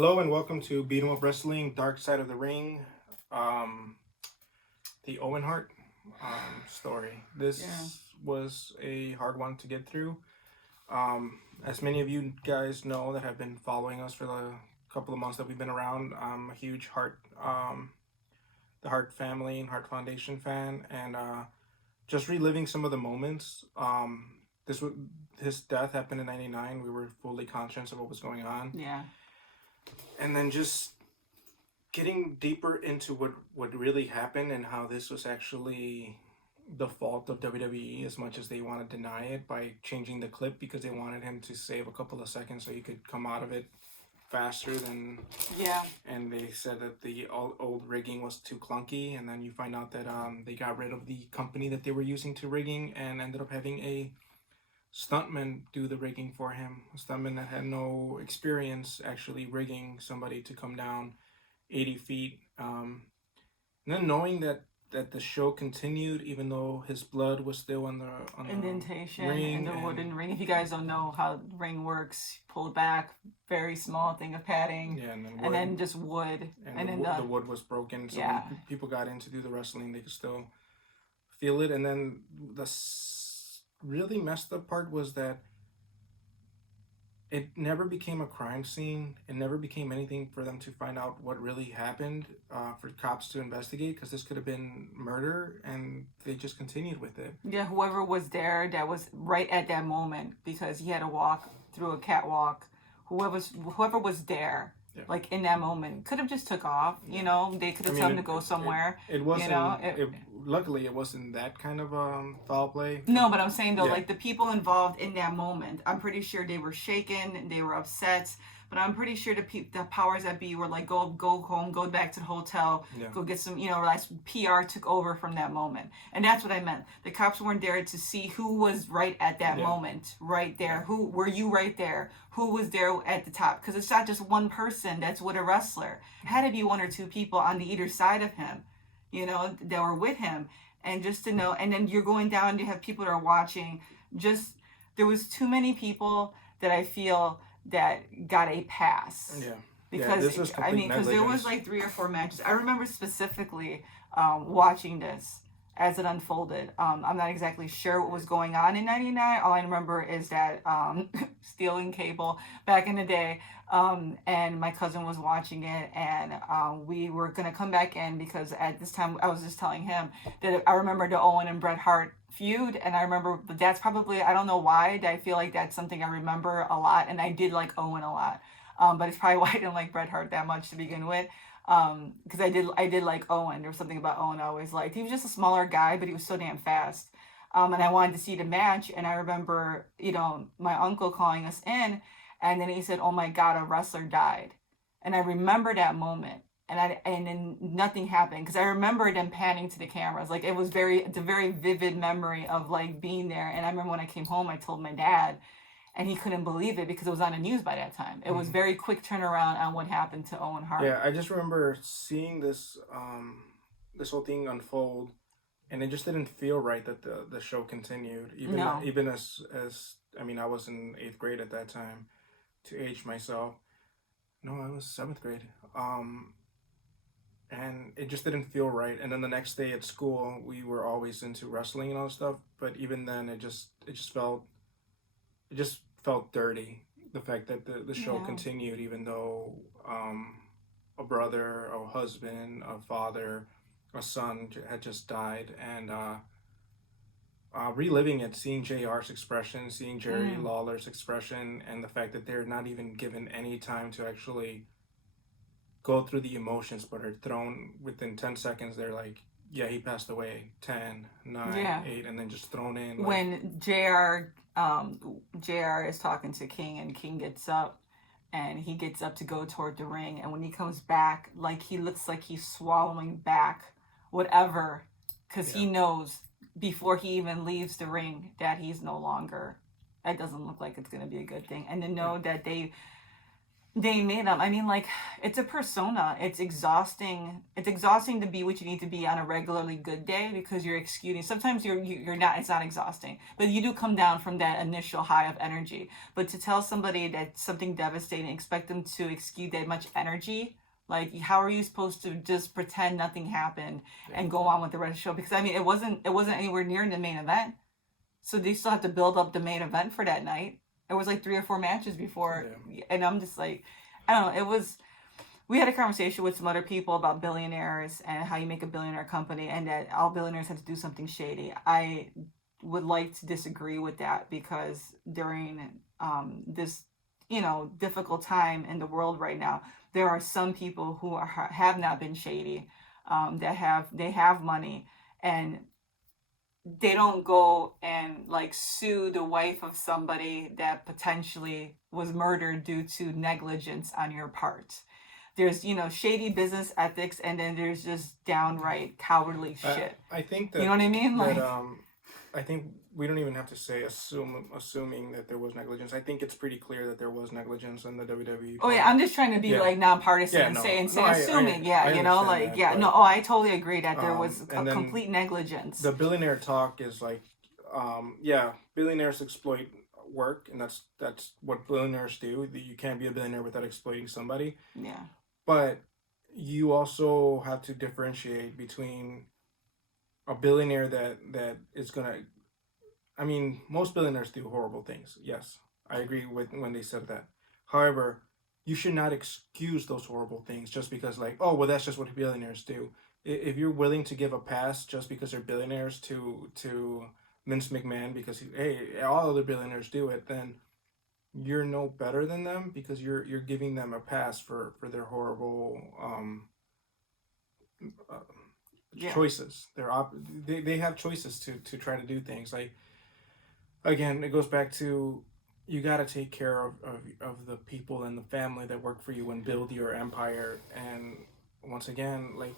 Hello and welcome to Beat 'em Up Wrestling, Dark Side of the Ring, um, the Owen Hart story. This was a hard one to get through. As many of you guys know that have been following us for the couple of months that we've been around, I'm a huge the Hart family and Hart Foundation fan, and just reliving some of the moments. This was his death happened in '99. We were fully conscious of what was going on. Yeah. And then just getting deeper into what really happened and how this was actually the fault of WWE as much as they want to deny it by changing the clip because they wanted him to save a couple of seconds so he could come out of it faster than and they said that the old rigging was too clunky, and then you find out that they got rid of the company that they were using to rigging and ended up having a stuntman do the rigging for him, a stuntman that had no experience actually rigging somebody to come down 80 feet. And then knowing that the show continued even though his blood was still on the indentation ring in the wooden ring. If you guys don't know how the ring works, pull it back, very small thing of padding, and then just wood, and then the wood was broken. So when people got in to do the wrestling, they could still feel it. And then the really messed up part was that it never became a crime scene. It never became anything for them to find out what really happened, for cops to investigate, because this could have been murder, and they just continued with it. Yeah, whoever was there that was right at that moment, because he had to walk through a catwalk. Whoever was there, like in that moment, could have just took off. You know, they could have told him to go somewhere. It wasn't. You know, luckily, it wasn't that kind of foul play. No, but I'm saying though, like the people involved in that moment, I'm pretty sure they were shaken, they were upset. But I'm pretty sure the powers that be were like, go home, go back to the hotel, go get some, you know, like PR took over from that moment. And that's what I meant. The cops weren't there to see who was right at that moment, right there. Who were you right there? Who was there at the top? Because it's not just one person that's with a wrestler. It had to be one or two people on the either side of him, you know, that were with him. And just to know, and then you're going down, you have people that are watching. Just, there was too many people that I feel that got a pass. Yeah. Because because there was like 3 or 4 matches. I remember specifically watching this as it unfolded. I'm not exactly sure what was going on in '99. All I remember is that stealing cable back in the day. And my cousin was watching it, and we were gonna come back in because at this time I was just telling him that I remember the Owen and Bret Hart feud, and I remember that's probably, I don't know why, I feel like that's something I remember a lot, and I did like Owen a lot, but it's probably why I didn't like Bret Hart that much to begin with, because I did like Owen. There was something about Owen I always liked. He was just a smaller guy, but he was so damn fast, and I wanted to see the match, and I remember, you know, my uncle calling us in, and then he said, "Oh my God, a wrestler died," and I remember that moment. And then nothing happened, because I remember them panning to the cameras. Like it's a very vivid memory of like being there. And I remember when I came home, I told my dad, and he couldn't believe it because it was on the news by that time. It was very quick turnaround on what happened to Owen Hart. Yeah, I just remember seeing this this whole thing unfold, and it just didn't feel right that the show continued. Even as I mean, I was in 8th grade at that time, to age myself. No, I was 7th grade. And it just didn't feel right. And then the next day at school, we were always into wrestling and all that stuff. But even then, it just felt dirty. The fact that the show continued, even though a brother, a husband, a father, a son had just died, and reliving it, seeing JR's expression, seeing Jerry Lawler's expression, and the fact that they're not even given any time to actually go through the emotions, but are thrown within 10 seconds. They're like, yeah, he passed away. 10, 9, 8, and then just thrown in. When JR is talking to King, and King gets up, and he gets up to go toward the ring, and when he comes back, like he looks like he's swallowing back whatever, because he knows before he even leaves the ring that he's no longer. That doesn't look like it's going to be a good thing. And to know that they They made them. I mean, like, it's a persona. It's exhausting. It's exhausting to be what you need to be on a regularly good day because you're executing. Sometimes you're not. It's not exhausting, but you do come down from that initial high of energy. But to tell somebody that something devastating, expect them to execute that much energy. Like, how are you supposed to just pretend nothing happened and go on with the rest of the show? Because I mean, it wasn't anywhere near the main event, so they still have to build up the main event for that night. It was like 3 or 4 matches before, and I'm just like, I don't know. It was. We had a conversation with some other people about billionaires and how you make a billionaire company, and that all billionaires have to do something shady. I would like to disagree with that because during this, difficult time in the world right now, there are some people who have not been shady, they have money, and they don't go and like sue the wife of somebody that potentially was murdered due to negligence on your part. There's, shady business ethics, and then there's just downright cowardly shit. I think that you know what I mean. Like, I think we don't even have to say assuming that there was negligence. I think it's pretty clear that there was negligence in the WWE. Oh yeah, I'm just trying to be like nonpartisan and say assuming. I totally agree that there was complete negligence. The billionaire talk is like, billionaires exploit work, and that's what billionaires do. You can't be a billionaire without exploiting somebody. Yeah. But you also have to differentiate between a billionaire that is gonna. I mean, most billionaires do horrible things. Yes, I agree with when they said that. However, you should not excuse those horrible things just because, like, oh well, that's just what billionaires do. If you're willing to give a pass just because they're billionaires to Vince McMahon because all other billionaires do it, then you're no better than them because you're giving them a pass for their horrible choices. They have choices to try to do things. Like, again, it goes back to you got to take care of the people and the family that work for you and build your empire. And once again, like,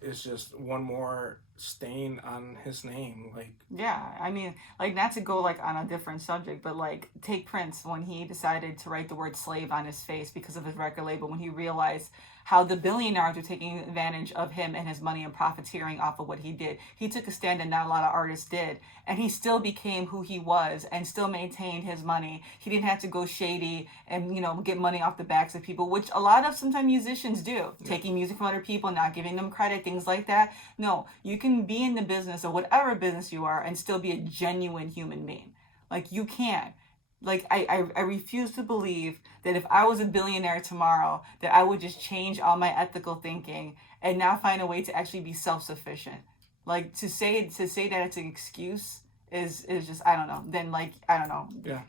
it's just one more stain on his name. Like, yeah, I mean, like, not to go like on a different subject, but like, take Prince when he decided to write the word slave on his face because of his record label, when he realized how the billionaires were taking advantage of him and his money and profiteering off of what he did. He took a stand that not a lot of artists did, and he still became who he was and still maintained his money. He didn't have to go shady and, get money off the backs of people, which a lot of sometimes musicians do, taking music from other people, not giving them credit, things like that. No, you can be in the business or whatever business you are and still be a genuine human being. Like, you can. Like, I refuse to believe that if I was a billionaire tomorrow, that I would just change all my ethical thinking and now find a way to actually be self-sufficient. Like, to say that it's an excuse is just, I don't know. Then, like, I don't know. Yeah,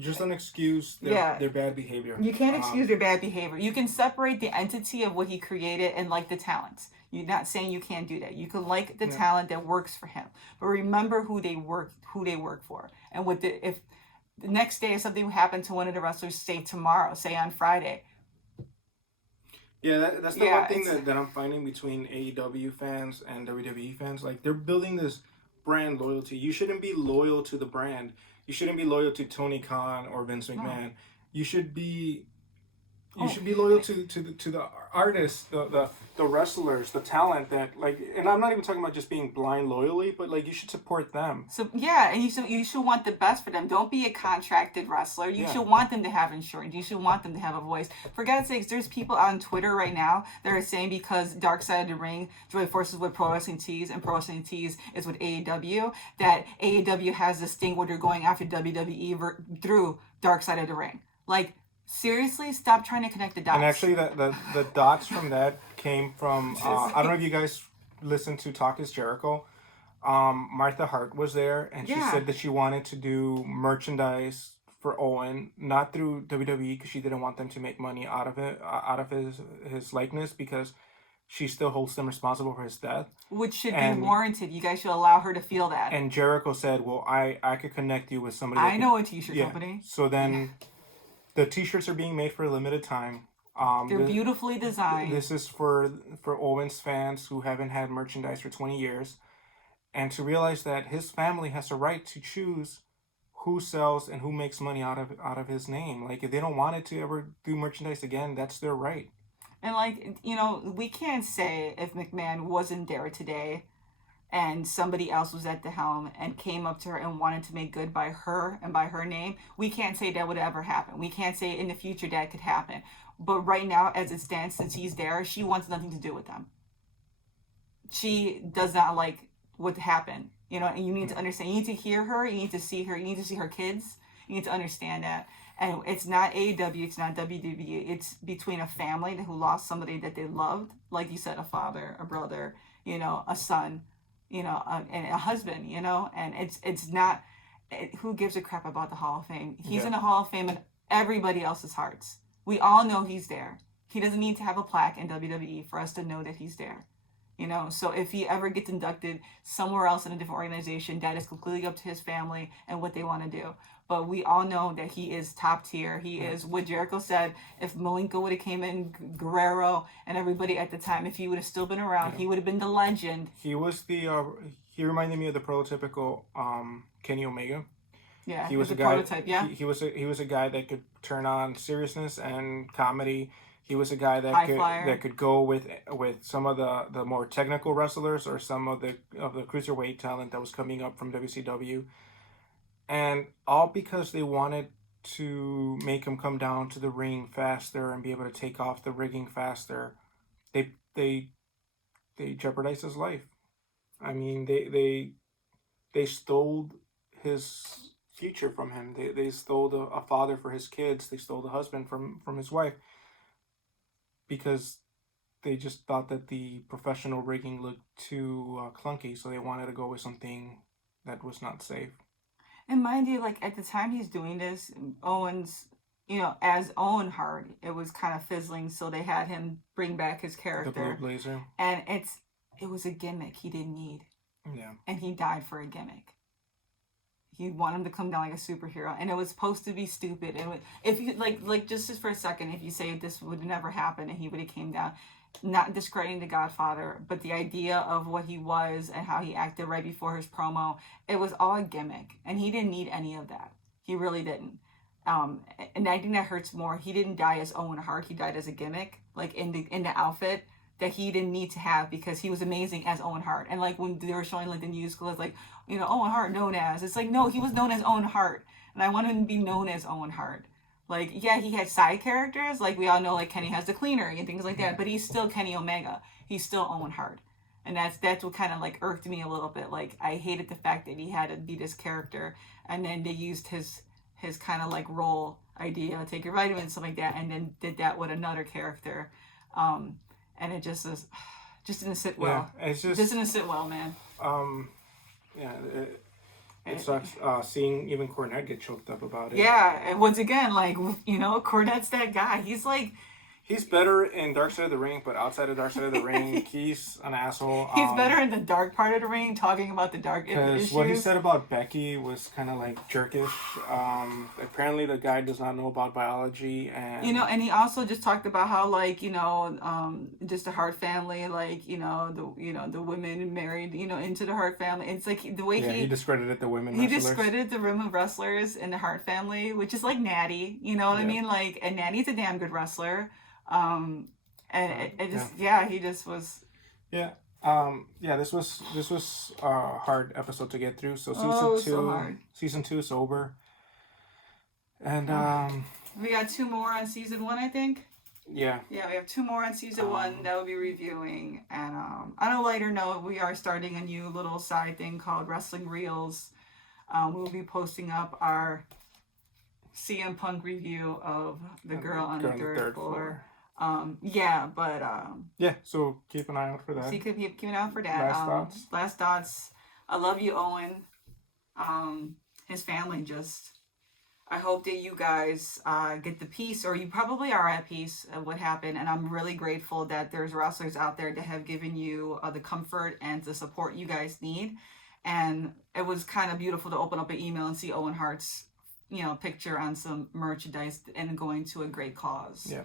just don't excuse their bad behavior. You can't excuse their bad behavior. You can separate the entity of what he created and like the talents. You're not saying you can't do that. You can like the talent that works for him, but remember who they work for, and if the next day if something happened to one of the wrestlers, say tomorrow, say on Friday. Yeah, that's the one thing that I'm finding between AEW fans and WWE fans. Like, they're building this brand loyalty. You shouldn't be loyal to the brand. You shouldn't be loyal to Tony Khan or Vince McMahon. No. You should be loyal to the artists, the wrestlers, the talent that, like, and I'm not even talking about just being blind loyally, but like, you should support them. So yeah, and you should want the best for them. Don't be a contracted wrestler. You should want them to have insurance. You should want them to have a voice. For God's sakes, there's people on Twitter right now that are saying because Dark Side of the Ring joined forces with Pro Wrestling Tees and Pro Wrestling Tees is with AEW, that AEW has this thing where they're going after WWE through Dark Side of the Ring. Like, seriously, stop trying to connect the dots. And actually, the dots from that came from, I don't know if you guys listened to Talk is Jericho. Martha Hart was there, and she said that she wanted to do merchandise for Owen, not through WWE, because she didn't want them to make money out of it, out of his likeness, because she still holds them responsible for his death. Which should be warranted. You guys should allow her to feel that. And Jericho said, well, I could connect you with somebody. I know a t-shirt company. So then the t-shirts are being made for a limited time. They're beautifully designed. This is for Owen's fans who haven't had merchandise for 20 years. And to realize that his family has the right to choose who sells and who makes money out of his name. Like, if they don't want it to ever do merchandise again, that's their right. And like, we can't say if McMahon wasn't there today and somebody else was at the helm and came up to her and wanted to make good by her and by her name, we can't say that would ever happen. We can't say in the future that could happen. But right now, as it stands, since he's there, she wants nothing to do with them. She does not like what happened, and you need to understand. You need to hear her. You need to see her. You need to see her kids. You need to understand that. And it's not AEW, it's not WWE. It's between a family who lost somebody that they loved, like you said, a father, a brother, a son, and a husband, and it's not. Who gives a crap about the Hall of Fame? He's in the Hall of Fame in everybody else's hearts. We all know he's there. He doesn't need to have a plaque in WWE for us to know that he's there. So if he ever gets inducted somewhere else in a different organization, that is completely up to his family and what they want to do. But we all know that he is top tier. He is what Jericho said. If Malenko would have came in, Guerrero and everybody at the time, if he would have still been around, he would have been the legend. He was he reminded me of the prototypical Kenny Omega. Yeah, he was a guy, prototype. Yeah, he was a guy that could turn on seriousness and comedy. He was a guy that could go with some of the more technical wrestlers or some of the cruiserweight talent that was coming up from WCW, and all because they wanted to make him come down to the ring faster and be able to take off the rigging faster. They jeopardized his life. I mean, they stole his future from him. They stole a father for his kids. They stole the husband from his wife. Because they just thought that the professional rigging looked too clunky, so they wanted to go with something that was not safe. And mind you, like, at the time he's doing this, Owen's, as Owen Hart, it was kind of fizzling, so they had him bring back his character. The Blue Blazer. And it was a gimmick he didn't need. Yeah. And he died for a gimmick. You want him to come down like a superhero, and it was supposed to be stupid. And if you like just for a second, if you say this would never happen and he would have came down, not discrediting the Godfather, but the idea of what he was and how he acted right before his promo, it was all a gimmick, and he didn't need any of that. He really didn't. And I think that hurts more. He didn't die as Owen Hart. He died as a gimmick, like in the outfit that he didn't need to have because he was amazing as Owen Hart. And like when they were showing like the news clips, like, Owen Hart known as, it's like, no, he was known as Owen Hart. And I want him to be known as Owen Hart. Like, yeah, he had side characters. Like we all know, like Kenny has the cleaner and things like that, but he's still Kenny Omega. He's still Owen Hart. And that's what kind of like irked me a little bit. Like I hated the fact that he had to be this character and then they used his kind of like role idea, take your vitamins, something like that, and then did that with another character. And it just didn't sit well. Yeah, it's just didn't sit well, man. Yeah, it sucks seeing even Cornette get choked up about it. Yeah, and once again, like, Cornette's that guy. He's like... He's better in Dark Side of the Ring, but outside of Dark Side of the Ring, he's an asshole. He's better in the dark part of the ring, talking about the dark issues. Because what he said about Becky was kind of like jerkish. Apparently, the guy does not know about biology, and and he also just talked about how, like, just the Hart family, like, the women married, into the Hart family. It's like the way he discredited the women. He discredited the women wrestlers in the Hart family, which is like Natty. You know what I mean? Like, and Natty's a damn good wrestler. And it just he just was this was a hard episode to get through. So season two is over, and we got 2 more on season 1, I think. We have 2 more on season 1 that we'll be reviewing. And on a lighter note, we are starting a new little side thing called Wrestling Reels. We'll be posting up our CM Punk review of the girl on the third floor. So keep an eye out for that. Keep an eye out for that. Last thoughts. I love you, Owen. His family I hope that you guys get the peace, or you probably are at peace of what happened. And I'm really grateful that there's wrestlers out there that have given you the comfort and the support you guys need. And it was kind of beautiful to open up an email and see Owen Hart's, picture on some merchandise and going to a great cause. Yeah.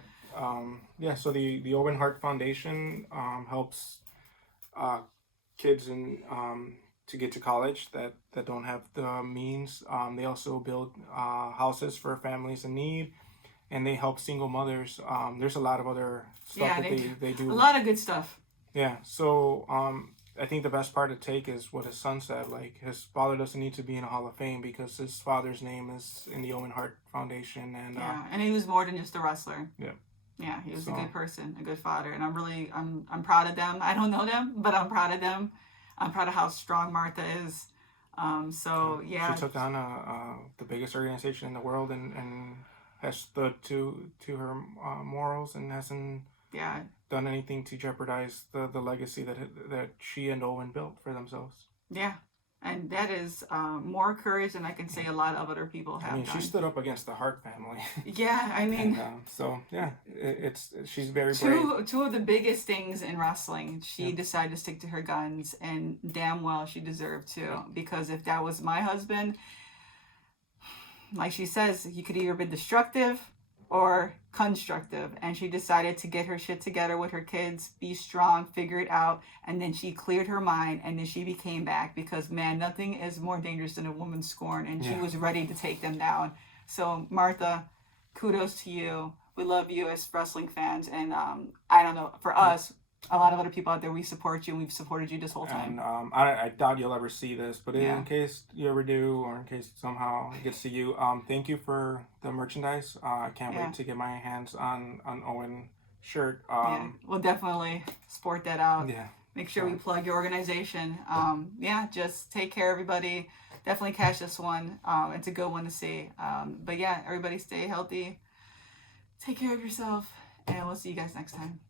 So the Owen Hart Foundation helps kids in to get to college that don't have the means. They also build houses for families in need, and they help single mothers. There's a lot of other stuff Yeah, that they do. A lot of good stuff. Yeah. So I think the best part to take is what his son said. Like, his father doesn't need to be in a Hall of Fame because his father's name is in the Owen Hart Foundation, and yeah, and he was more than just a wrestler. Yeah. Yeah, he was a good person, a good father, and I'm proud of them. I don't know them, but I'm proud of them. I'm proud of how strong Martha is. So yeah, she took on the biggest organization in the world, and has stood to her morals, and hasn't done anything to jeopardize the legacy that she and Owen built for themselves. Yeah. And that is more courage than I can say a lot of other people have. I mean, she stood up against the Hart family. Yeah, I mean, and, so yeah, she's very brave. Two of the biggest things in wrestling, she decided to stick to her guns, and damn well she deserved to. Because if that was my husband, like she says, he could either be destructive or constructive, and she decided to get her shit together with her kids, be strong, figure it out, and then she cleared her mind, and then she became back, because man, nothing is more dangerous than a woman's scorn, and she was ready to take them down. So Martha, kudos to you. We love you as wrestling fans, and I don't know, for us, a lot of other people out there, we support you, and we've supported you this whole time. And I doubt you'll ever see this, but in case you ever do, or in case somehow it gets to you, thank you for the merchandise. I can't wait to get my hands on Owen shirt. We'll definitely sport that out. Yeah. Make sure we plug your organization. Just take care, everybody. Definitely catch this one. It's a good one to see. But yeah, everybody stay healthy. Take care of yourself, and we'll see you guys next time.